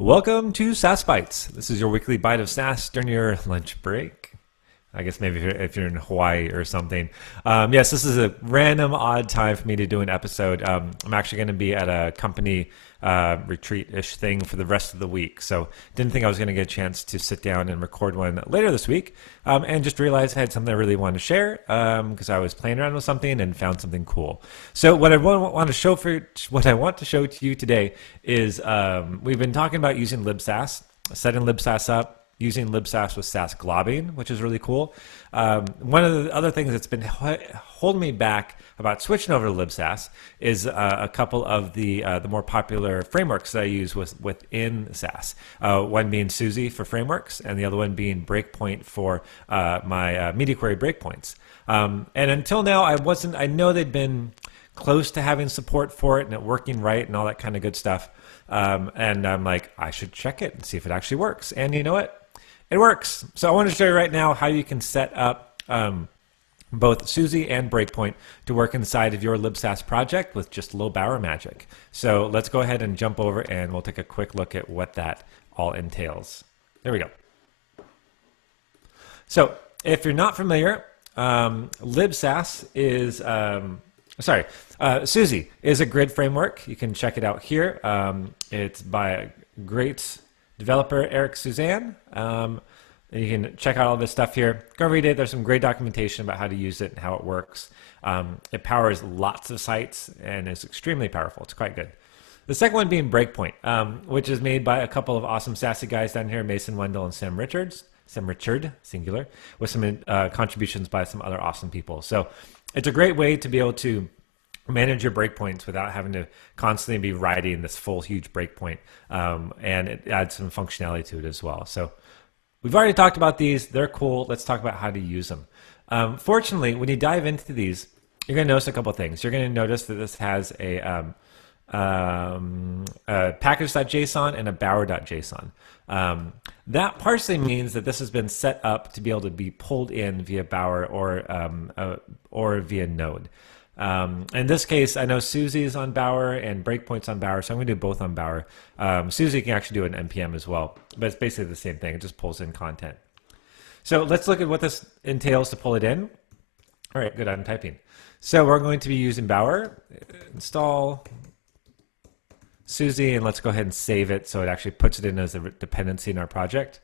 Welcome to Sass Bites. This is your weekly bite of Sass during your lunch break. I guess maybe if you're in Hawaii or something. Yes, this is a random odd time for me to do an episode. I'm actually going to be at a company retreat-ish thing for the rest of the week. So didn't think I was going to get a chance to sit down and record one later this week. And just realized I had something I really wanted to share because I was playing around with something and found something cool. So what I want to show to you today is we've been talking about using Libsass, setting Libsass up, using Libsass with Sass globbing, which is really cool. One of the other things that's been holding me back about switching over to Libsass is a couple of the more popular frameworks that I use within Sass. One being Susy for frameworks, and the other one being Breakpoint for my media query breakpoints. And until now, I know they'd been close to having support for it and it working right and all that kind of good stuff. And I'm like, I should check it and see if it actually works. And you know what? It works. So I want to show you right now how you can set up both Susy and Breakpoint to work inside of your Libsass project with just a little Bower magic. So let's go ahead and jump over and we'll take a quick look at what that all entails. There we go. So if you're not familiar, Libsass is, Susy is a grid framework. You can check it out here. It's by a great developer, Eric Suzanne. You can check out all this stuff here. Go read it. There's some great documentation about how to use it and how it works. It powers lots of sites and is extremely powerful. It's quite good. The second one being Breakpoint, which is made by a couple of awesome sassy guys down here, Mason Wendell and Sam Richard, singular, with some contributions by some other awesome people. So it's a great way to be able to manage your breakpoints without having to constantly be writing this full huge breakpoint, and it adds some functionality to it as well. So we've already talked about these. They're cool. Let's talk about how to use them. Fortunately, when you dive into these, you're going to notice a couple things. You're going to notice that this has a package.json and a bower.json. That partially means that this has been set up to be able to be pulled in via Bower or via Node. In this case, I know Susy is on Bower and Breakpoint's on Bower, so I'm going to do both on Bower. Susy can actually do an NPM as well, but it's basically the same thing. It just pulls in content. So let's look at what this entails to pull it in. All right, good, I'm typing. So we're going to be using Bower, install Susy, and let's go ahead and save it so it actually puts it in as a dependency in our project.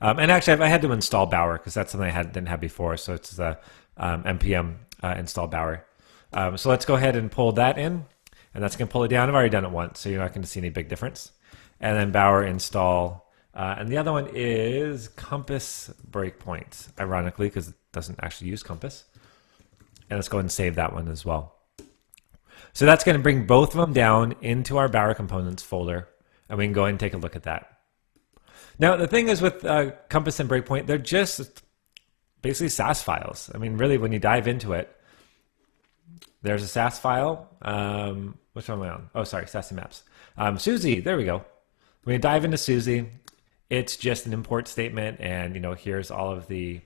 And actually, I had to install Bower because that's something I didn't have before, so it's the npm install Bower. So let's go ahead and pull that in, and that's going to pull it down. I've already done it once, so you're not going to see any big difference. And then Bower install, and the other one is Compass Breakpoint, ironically, because it doesn't actually use Compass. And let's go ahead and save that one as well. So that's going to bring both of them down into our Bower components folder, and we can go ahead and take a look at that. Now, the thing is with Compass and Breakpoint, they're just basically Sass files. I mean, really, when you dive into it, there's a Sass file. Which one am I on? Oh, sorry, Sassy Maps. Susy, there we go. When you dive into Susy, it's just an import statement, and here's all of the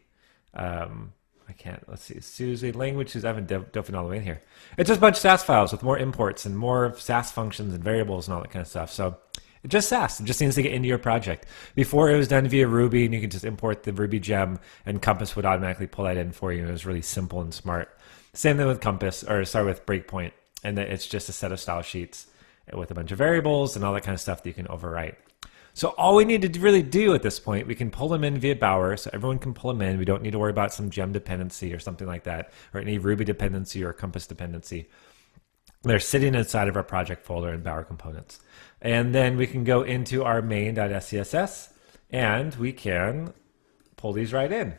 let's see, Susy languages. I haven't dove all the way in here. It's just a bunch of Sass files with more imports and more Sass functions and variables and all that kind of stuff. So it's just Sass. It just needs to get into your project. Before it was done via Ruby, and you could just import the Ruby gem, and Compass would automatically pull that in for you. It was really simple and smart. Same thing with with Breakpoint, and that it's just a set of style sheets with a bunch of variables and all that kind of stuff that you can overwrite. So all we need to really do at this point, we can pull them in via Bower, so everyone can pull them in. We don't need to worry about some gem dependency or something like that, or any Ruby dependency or Compass dependency. They're sitting inside of our project folder in Bower components. And then we can go into our main.scss, and we can pull these right in.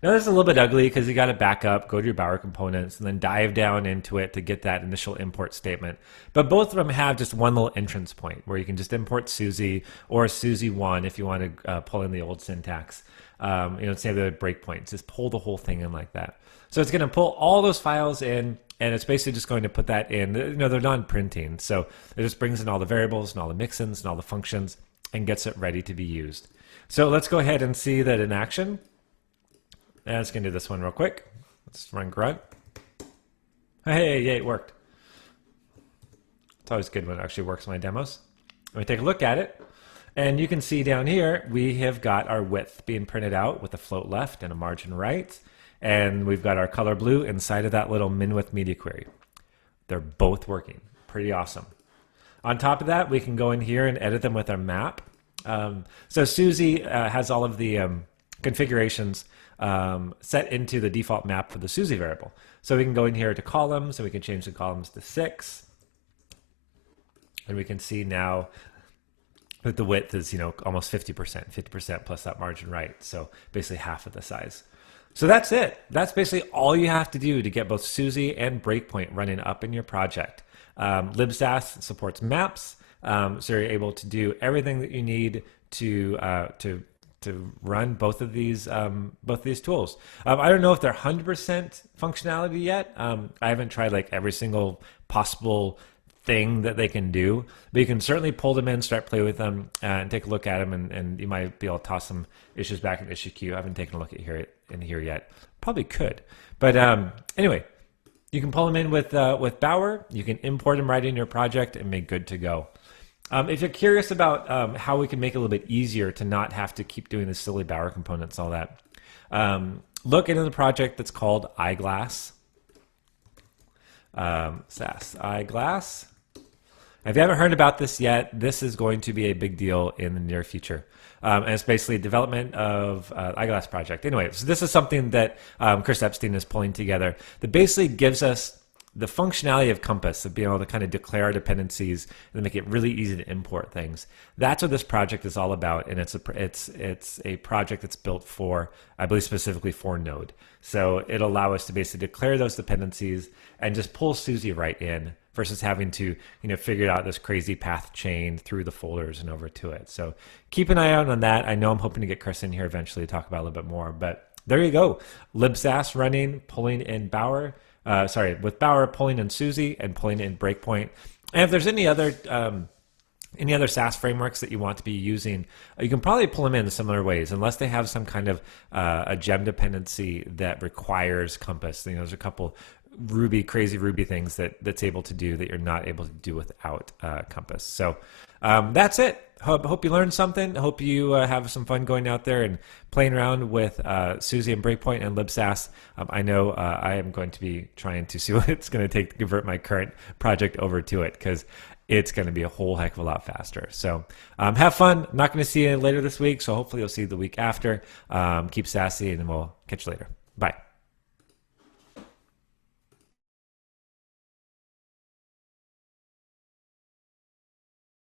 Now this is a little bit ugly because you got to back up, go to your Bower components, and then dive down into it to get that initial import statement. But both of them have just one little entrance point where you can just import Susy or Susy1 if you want to pull in the old syntax. Say the breakpoints, just pull the whole thing in like that. So it's going to pull all those files in, and it's basically just going to put that in. They're non-printing, so it just brings in all the variables and all the mixins and all the functions and gets it ready to be used. So let's go ahead and see that in action. Let's do this one real quick. Let's run grunt. Hey, yay, it worked. It's always good when it actually works in my demos. We take a look at it, and you can see down here, we have got our width being printed out with a float left and a margin right. And we've got our color blue inside of that little min width media query. They're both working. Pretty awesome. On top of that, we can go in here and edit them with our map. So Susy has all of the configurations set into the default map for the Susy variable. So we can go in here to columns, and we can change the columns to 6. And we can see now that the width is, almost 50% plus that margin right. So basically half of the size. So that's it. That's basically all you have to do to get both Susy and Breakpoint running up in your project. Libsass supports maps, so you're able to do everything that you need to run both of these tools. I don't know if they're 100% functionality yet. I haven't tried like every single possible thing that they can do, but you can certainly pull them in, start play with them, and take a look at them, and you might be able to toss some issues back in issue queue. I haven't taken a look at here yet. Probably could, but anyway, you can pull them in with Bower. You can import them right in your project and make good to go. If you're curious about how we can make it a little bit easier to not have to keep doing the silly Bower components, all that, look into the project that's called Eyeglass. Sass Eyeglass. If you haven't heard about this yet, this is going to be a big deal in the near future. And it's basically development of Eyeglass project. Anyway, so this is something that Chris Epstein is pulling together that basically gives us the functionality of Compass, of being able to kind of declare dependencies and make it really easy to import things. That's what this project is all about, and it's a project that's built for, I believe, specifically for Node. So it'll allow us to basically declare those dependencies and just pull Susy right in, versus having to figure out this crazy path chain through the folders and over to it. So keep an eye out on that. I know I'm hoping to get Chris in here eventually to talk about it a little bit more, but there you go. Libsass running, pulling in Bower. With Bower, pulling in Susy, and pulling in Breakpoint. And if there's any other Sass frameworks that you want to be using, you can probably pull them in similar ways, unless they have some kind of a gem dependency that requires Compass. There's a couple crazy Ruby things that's able to do that you're not able to do without Compass. So that's it. Hope you learned something. Hope you have some fun going out there and playing around with Susy and Breakpoint and Libsass. I know I am going to be trying to see what it's going to take to convert my current project over to it, because it's going to be a whole heck of a lot faster. So have fun. I'm not going to see you later this week, so hopefully you'll see you the week after. Keep sassy, and we'll catch you later. Bye.